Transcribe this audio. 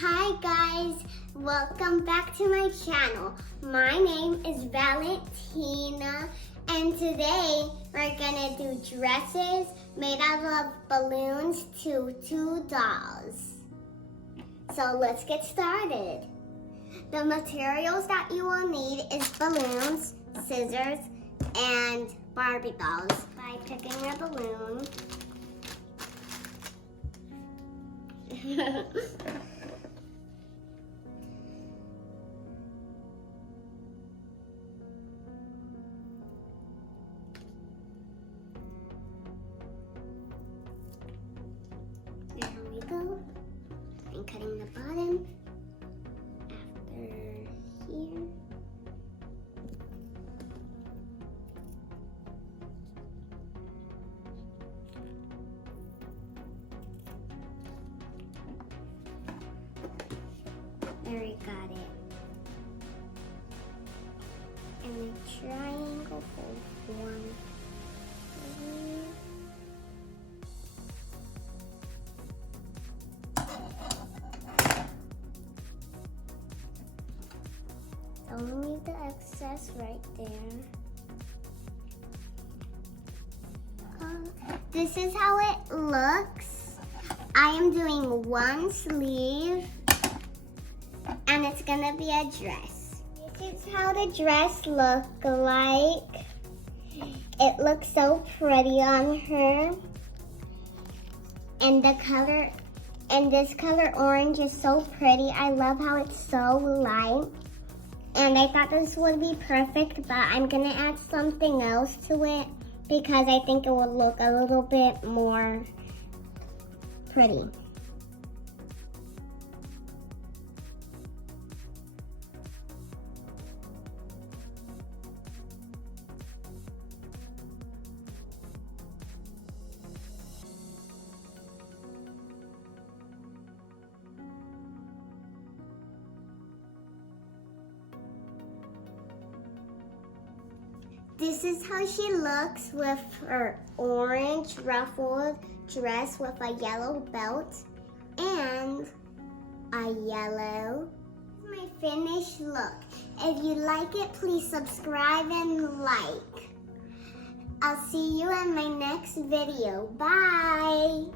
Hi guys, welcome back to my channel. My name is Valentina and today we're gonna do dresses made out of balloons to 2 dolls. So let's get started. The materials that you will need is balloons, scissors, and Barbie dolls. By picking a balloon, there we go. I'm cutting the bottom after here. There we got it. And the triangle holds one. Don't leave the excess right there. This is how it looks. I am doing one sleeve. And it's gonna be a dress. This is how the dress looks like. It looks so pretty on her. And the color, and this color orange is so pretty. I love how it's so light. And I thought this would be perfect, but I'm gonna add something else to it because I think it will look a little bit more pretty. This is how she looks with her orange ruffled dress with a yellow belt and a yellow. My finished look. If you like it, please subscribe and like. I'll see you in my next video. Bye!